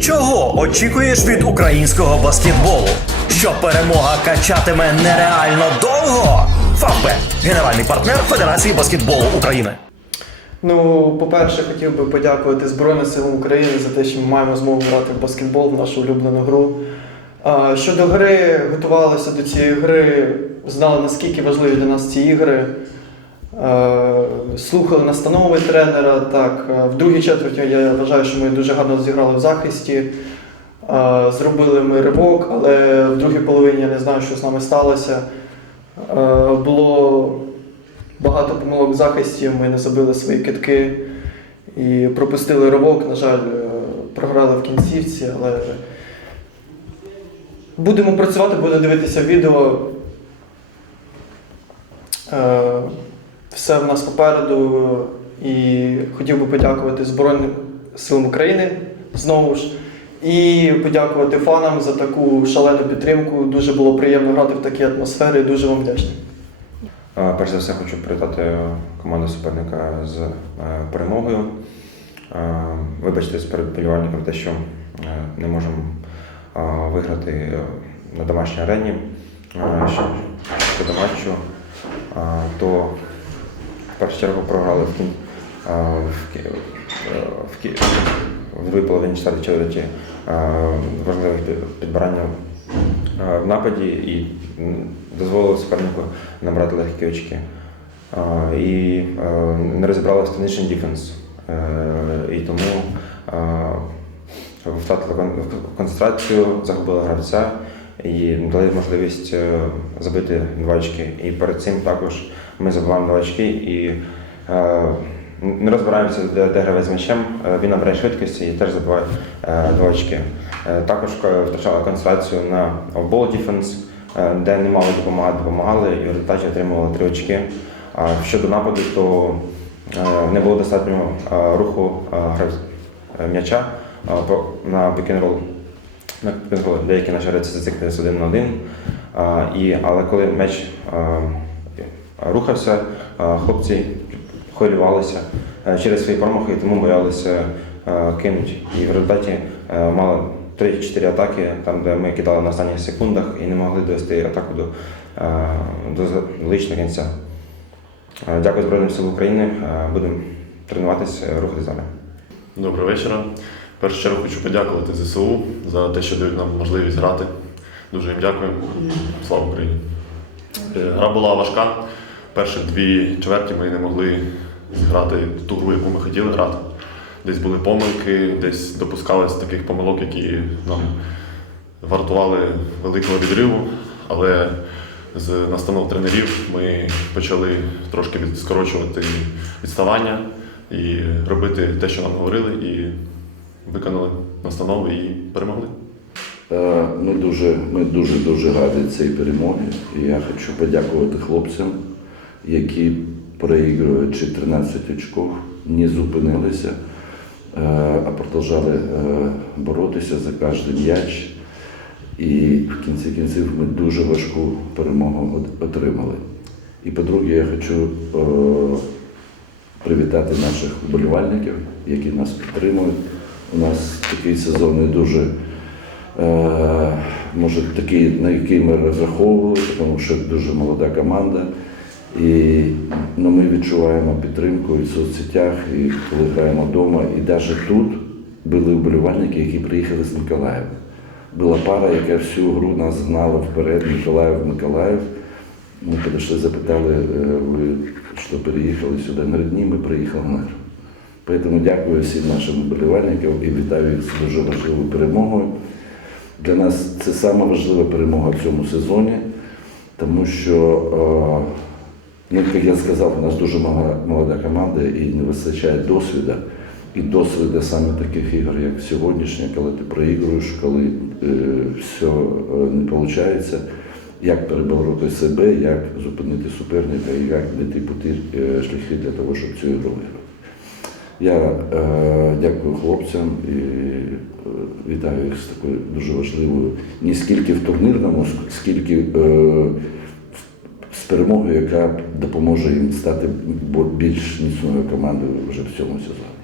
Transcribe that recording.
Чого очікуєш від українського баскетболу? Що перемога качатиме нереально довго? Фавбет – генеральний партнер Федерації баскетболу України. Ну, по-перше, хотів би подякувати Збройним силам України за те, що ми маємо змогу грати в баскетбол, в нашу улюблену гру. Щодо гри, готувалися до цієї гри, знали, наскільки важливі для нас ці ігри. Е, Слухали настанови тренера. Так, е, в другій четверті я вважаю, що ми дуже гарно зіграли в захисті. Е, Зробили ми ривок, але в другій половині я не знаю, що з нами сталося. Було багато помилок в захисті, ми не забили свої китки і пропустили ривок. На жаль, програли в кінцівці, але будемо працювати, будемо дивитися відео. Все в нас попереду. І хотів би подякувати Збройним силам України знову ж. І подякувати фанам за таку шалену підтримку. Дуже було приємно грати в такій атмосфері. Дуже вам вдячний. Перш за все хочу привітати команду суперника з е, перемогою. Е, Вибачтесь перед болівальником те, що е, не можемо виграти е, на домашній арені. Що щодо матчу, е, то першу чергу програли в кін... в е, в другій половині четвертої чверті е, важливих підбирання в нападі і м, дозволило супернику набрати легкі очки. І е, не в technician defense. Е, І тому втратили кон- концентрацію, загубили гравця і дали можливість е, забити два очки. І перед цим також ми забуваємо два очки і е, не розбираємося, де, де гравець з м'ячем. Е, Він набирає швидкості і теж забиває два очки. Також втрачали концентрацію на defense, е, де не мали допомагати, допомагали і в результаті отримували три очки. А щодо нападу, то не було достатньо руху м'яча на пік-н-рол. Пік-н-рол деякі наші гравці зациклилися один на один. І, але коли м'яч е, рухався, хлопці хвилювалися е, через свої промахи, тому боялися е, кинути. І в результаті е, мали 3-4 атаки, там, де ми кидали на останніх секундах і не могли довести атаку до, до личного кінця. Дякую Збройним силам України. Будемо тренуватися, рухатись далі. Доброго вечора. Першу чергу хочу подякувати ЗСУ за те, що дають нам можливість грати. Дуже їм дякую. Слава Україні! Е, Гра була важка. Перші дві чверті ми не могли зіграти ту гру, яку ми хотіли грати. Десь були помилки, десь допускались таких помилок, які нам вартували великого відриву. Але з настанов тренерів ми почали трошки скорочувати відставання і робити те, що нам говорили, і виконали настанови і перемогли. Е, Ми дуже, ми дуже дуже раді цій перемогі. І я хочу подякувати хлопцям, які проігруючи 13 очков, не зупинилися, е, а продовжали е, боротися за кожен м'яч. І в кінці кінців ми дуже важку перемогу отримали. І по-друге, я хочу привітати наших вболівальників, які нас підтримують. У нас такий сезон не дуже Е, може такий, на який ми розраховували, тому що дуже молода команда. І ну, ми відчуваємо підтримку і в соцсетях, і коли граємо вдома. І навіть тут були вболівальники, які приїхали з Миколаєва. Була пара, яка всю гру нас гнала вперед, Миколаїв, Миколаїв. Ми підійшли, запитали, е, ви що переїхали сюди? На дні ми приїхали на гру. Тому дякую всім нашим вболівальникам і вітаю їх з дуже важливою перемогою. Для нас це сама важлива перемога в цьому сезоні, тому що, е, ну, як я сказав, у нас дуже молода команда і не вистачає досвіду. І досвіду саме таких ігор, як сьогоднішня, коли ти проігруєш, коли е, все е, не виходить, як перебороти себе, як зупинити суперника і як знайти е, шляхи для того, щоб цю ігру виграти. Я е, дякую хлопцям і е, вітаю їх з такою дуже важливою, не скільки в турнірному, скільки е, з перемогою, яка допоможе їм стати більш міцною командою вже в цьому сезоні.